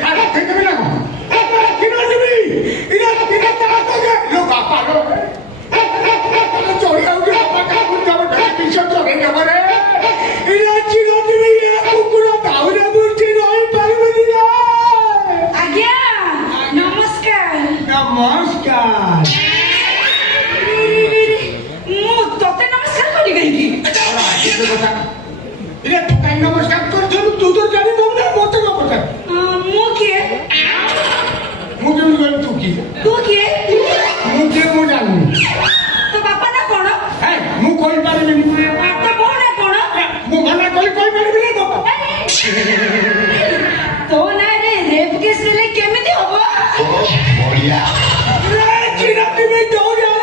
खाना थे कभी ना किनो दिबी इना किनो ता तो के लो बापा लो चोरी आउ के बापा का कुछ जाव ढाई पीछे तो गई हमारे इना किनो दिबी ये कुकुरा दाउरे बुर्ती रही पाइबनी ना आज्ञा नमस्कार नमस्कार मु तोते नमस्कार करी गई इरे तू काई नमस्कार कर तू तो जानी तुम ना मोते न पता मु के मुझे बोल तू की मुझे मु जानू तो बापा ना कोन है मु कोई पारे नहीं तो बोने कोन मु मना कोई पारे नहीं बाबा तो ना रे रेप केस रे केमिति होबो बढ़िया रे चिराती में दो यार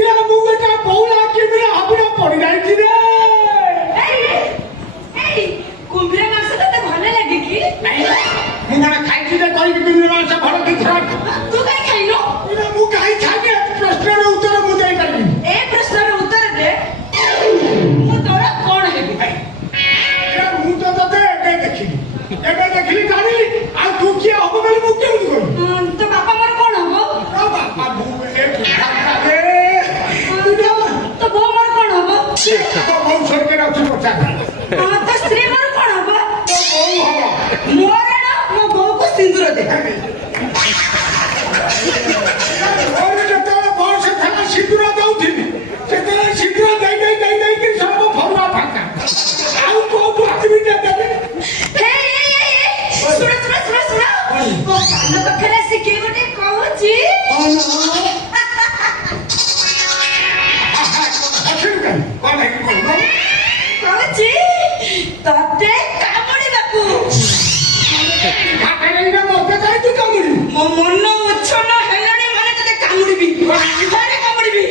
इरा मु बेटा बहुला के मेरा हाबड़ा पड़ जाई थी रे कुंभीर मांस तते भले लागे कि मु माने खाई थी रे कोई भी मांस भलो की खराब तू काई खाइनो इरा मु काई खाके प्रश्न रो उत्तर मु देई करबी ए प्रश्न रो उत्तर दे मु तोरा कोन हेबी इरा मु तो तते एबे देखली गाड़ी आ तू किया हो बोले मु केउ करू तो बापा मोर कोन हबो आ बापा मु ए खाका रे तो बो मोर कोन हबो तो बहुत छोड़ के रख पचा तो स्त्री मोर कोन हबो तो बहु हो मोर ना मो बो को सिंदूर दे और जते बहुत से थाना सिंदूर दउथि सेते सिंदूर दई के सब फरवा फाका आउ को आदमी दे दे सुना वो कान पखरे सिके बटे कहूची कौन है कि कहूची तते कामड़ी बापू खाते नहीं ना मोते काई तू कामुड़ी मो मन उच्छन हेलानी माने तते कामड़ीबी अरे कामड़ीबी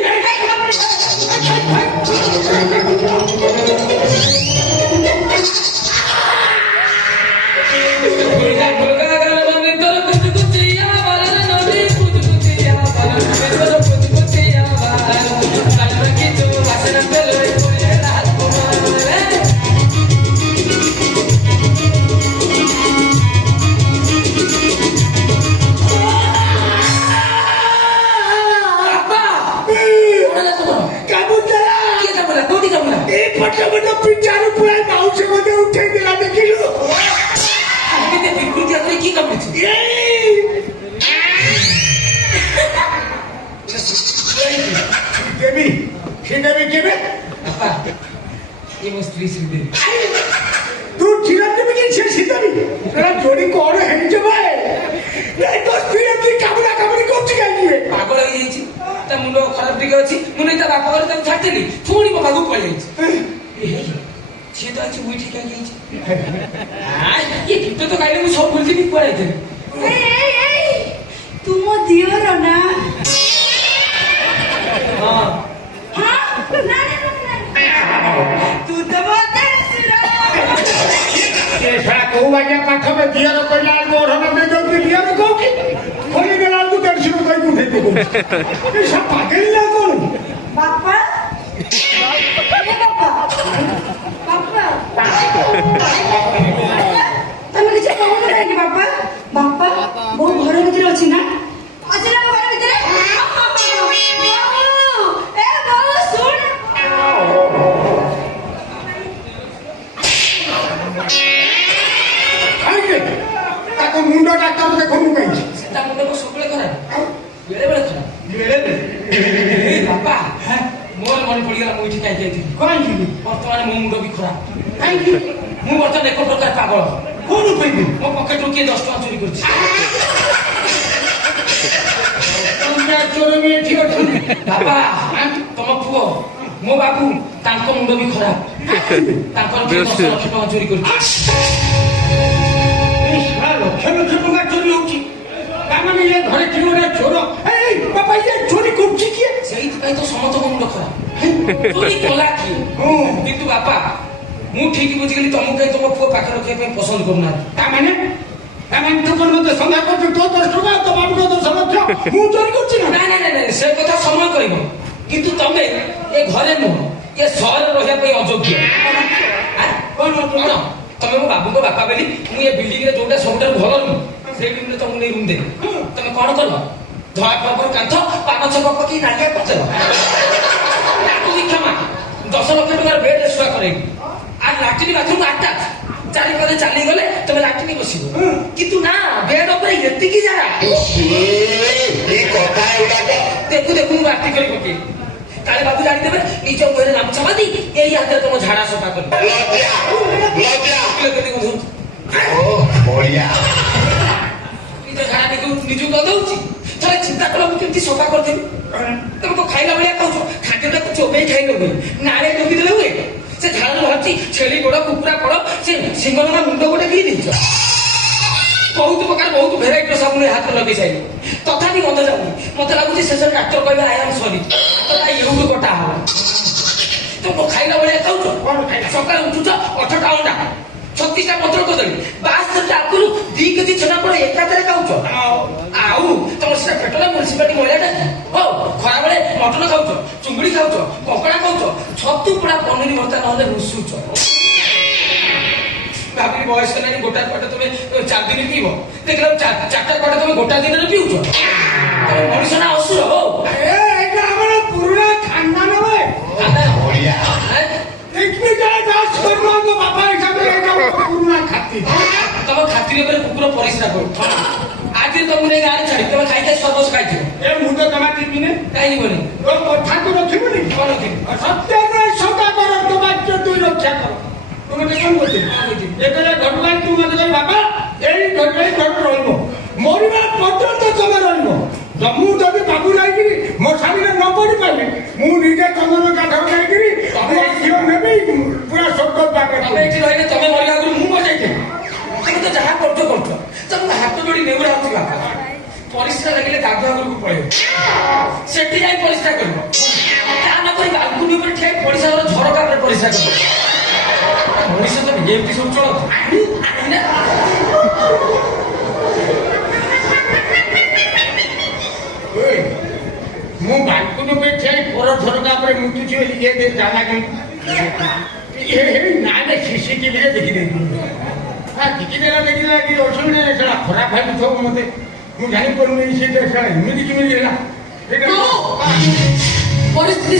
पटपट पिंजारू पुरा माउस मध्ये उठे दिला देखिलु आगे ते बिल्कुल जात्री की काम छै देवी श्रीदेवी केबे अपा ये मो स्त्री श्रीदेवी तू श्रीदेवी की छे श्रीदेवी तेरा जोड़ी कोन है जे भाई नहीं तो श्रीदेवी काबला काबली कोठी गाई पागल हो जाई छी ता मुंडो खराब दिगे अछि मुने ता बापा घर तक छाड़तेली पुणी मो बाबू पळे छी छे तो अछि उठी का जाई छी आ ये गीत तो गाइले मु सब भूल जी पळे थे ए तू मो दियर ना हां हां ना तू तो बोलते ये सारा को वाजा पाठ में दियर कोला गोरना दे दो दियर को की खोली गेला को 150 रुपए को दे दो ये सब पागल ना कौन बापा ए बापा तमे किछ कहू ना कि बापा बापा बहुत घर भीतर अछि ना अछि ना घर भीतर ए बाबू सुन आइके ताको मुंडो डाक्टर देखो मु कहि ता मुंडो को सकले खरा बेले बापा मोर मन पड़ी गला मुठी काई जाई कोन की वर्तमान मो मुंडो भी खराब काई की मु वर्तमान एक प्रकार पागल कोन कहि मो पकेट रो के 10 टका चोरी करछि तुमरा चोरी में ठियो बाबा तुम पुओ मो बाबू तांको मुंडो भी खराब तांको 10 टका चोरी करछि लक्ष टका चोरी होची कामने ये घरे कियो रे चोर ए बाबा ये चोरी करछि की सेही तो समत को मुंडो खराब चोरी कला की किंतु बापा मु ठीक बुझी गेली तुम के तुम पुओ पाखर रखे पे पसंद करना कामने तो कोन मते संगा कर तो 10 टका तो बाबू को 10 लक्ष मु चोरी करछि ना ना से कथा समय करिवो किंतु तमे ए घरे नु ये शहर रहिया पे अयोग्य कोन तमे मो बाबू को बापा बेली मु ये बिल्डिंग रे जोटा ରୁମଟା ସବୁଠାରୁ ଭଲ ରୁମ୍। ସେଇ ରୁମରେ ତମକୁ ନେଇ ରୁମ୍ ଦେବି। ତମେ କଣ କଲ? ଧଳା ପ୍ରବଳ କାନ୍ଥ, ପାନ ଛପ ପକେଇ ନାଲିଆ କରିଦେଲ। ତାକୁ କ୍ଷମା 10 ଲକ୍ଷ ଟଙ୍କାର ବେଡ୍ ଶୁଆ କରେଇବି। ଆଉ ଲାଟ୍ରିନ୍ ବାଥରୁମ୍ ଆଟାଚ୍। ଚାରିପାଦେ ଚାଲିଗଲେ ତମେ ଲାଟ୍ରିନ୍ ବସିବ। କିନ୍ତୁ ନା, ବେଡ୍ ଉପରେ ଏତିକି ଜାଗା। ଦେଖୁ ଦେଖୁ ମୁଁ ବାତି କରି ପକେଇବି। କାଳେ ବାବୁ ଜାଣିଦେବେ, ନିଜ ମୁହଁରେ ଗାମୁଛା ବାନ୍ଧି ଏଇ ହାତରେ ତମ ଝାଡା ସଫା କରିବି। ନିଜ ଝାଡା ନିଜକୁ ଦଉଛି। ଥରେ ଚିନ୍ତା କର ମୁଁ କେମିତି ସଫା କରିଦେବି। ତମେ ତ ଖାଇଲା ଭଳିଆ ଖାଉଛ, ଖାଦ୍ୟଟାକୁ ଚୋବେଇ ଖାଇଲ ହୁଏ, ନାରେ ଟୋକି ଦେଲେ ହୁଏ। ସେ ଝାଡାରୁ ବାହାରୁଛି ଛେଳି ଗୋଡ, କୁକୁଡ଼ା ଗୋଡ, ସେ ସିଂହର ମୁଣ୍ଡ ଗୋଟେ ବି ଦେଇଛ। ବହୁତ ପ୍ରକାର ବହୁତ ଭେରାଇଟିର ସାବୁନ ହାତରେ ଲଗେଇ ସାରିଲି, ତଥାପି ଗନ୍ଧ ଯାଉନି। ମତେ ଲାଗୁଛି ଶେଷରେ ଡାକ୍ତର କହିବେ ଆଇ ଆମ୍ ସରି, ହାତଟା ଏଉଠୁ କଟା ହବ। ତମେ ଖାଇଲା ଭଳିଆ ଖାଉଛ। ସକାଳେ ଉଠୁଛ 8ଟା ଅଣ୍ଡା, 36ଟା ପତ୍ର କଦଳୀ, 72ଟା ଆଗରୁ 2 କେଜି ଛେନାପୋଡ଼ ଏକାଥରେ ଖାଉଛ। ଆଉ ତମର ସେଟା ପେଟ ନା ମ୍ୟୁନିସିପାଲିଟି ମହିଳାଟା? ହଉ, ଖରାବେଳେ ମଟନ ଖାଉଛ, ଚୁଙ୍ଗୁଡି ଖାଉଛ, କଙ୍କଡା ଖାଉଛ, ଛତୁ ପୋଡା ପନିର ଭର୍ତ୍ତା ନହେଲେ ରୁଷୁଛ। ଭାବିଲି ବୟସ ହେଲାଣି, ଗୋଟା କୁଆଟା ତମେ 4 ଦିନ ପିଇବ, ଦେଖିଲା 4ଟା କୁଆଟା ତମେ ଗୋଟା ଦିନରେ ପିଉଛ। ତମେ ମଣିଷ ନା ଅସୁର? ହଉ, ଏଇଟା ଆମର ପୁରୁଣା ଖାନଦାନ ବେ। ବାପା ହିସାବରେ ଏଇଟା ପୁରୁଣା ଖାତି। ତମ ଖାତିର ଉପରେ କୁକୁର ପରିସ୍ରା କରୁ। ଆଜି ତମକୁ ନେଇ ଗାଁରେ ଛାଡି ତମେ ଖାଇ ଖାଇ ସର୍ବସ ଖାଇଥିବ। ଏ ମୁଁ ତ ଜମା ଯିବିନି। କାହିଁ ଯିବନି? କଥାକୁ ରଖିବୁନି। କଣ ରଖିବି? ସତ୍ୟରେ ସଦା କର, ତୋ ବାକ୍ୟ ତୁଇ ରକ୍ଷା କର। ତୁମେ କଣ କରୁଛି? ଯେତେବେଳେ ଘଟଣା ତୁ ମତେ କହ ବାପା ଏଇ ଘଟଣା ଘଟ ରହିବ, ମରିବା ପର୍ଯ୍ୟନ୍ତ ତମେ ରହିବ। ମୁଁ ଯଦି ବାବୁ ଯାଇକିରି ମୋ ଶାଢ଼ୀରେ ନ ପଡି ପାରିବି, ମୁଁ ନିଜେ ଚନ୍ଦନ କାଠର ଯାଇକିରି ଝିଅ ନେବି, ପୁରା ସତ ତମେ ଏଠି ରହିଲେ ତମେ ମରିବା ଆଗରୁ ମୁଁ ମରିଯାଇଥିଲି। ତମେ ତ ଯାହା କରୁଛ କରୁଛ, ତମକୁ ହାତ ଯୋଡି ନେଉରା ହଉଛି ବାପା। ପରିସ୍ରା ଲାଗିଲେ ଗାଧୁଆ ଘରକୁ ପଳେଇବ, ସେଠି ଯାଇ ପରିସ୍ରା କରିବ। ତା ନକରି ବାଲକୁନି ଉପରେ ଠିଆ ପଡିଶା ଘର ଝରକା ଉପରେ ପରିସ୍ରା କରିବ। ମଣିଷ ତ ଏମିତି ସବୁ ଚଳନ୍ତି। ମୁଁ ବାଲକୁନି ଉପରେ ଠିଆ ପର ଝରକା ଉପରେ ମୁତୁଛି ବୋଲି ଇଏ ଜାଗା କିନ୍ତୁ ନା ସିସିଟିଭିରେ ଦେଖିଦେଇଥିଲି। ଦେଖିଦେଲା କି ଅସୁବିଧା ସେଟା ଖରାପ ଭାବୁଥିବ ମତେ, ମୁଁ ଜାଣିପାରୁନି ସେଟା ଏମିତି କେମିତି ହେଲା। ପରିସ୍ଥିତି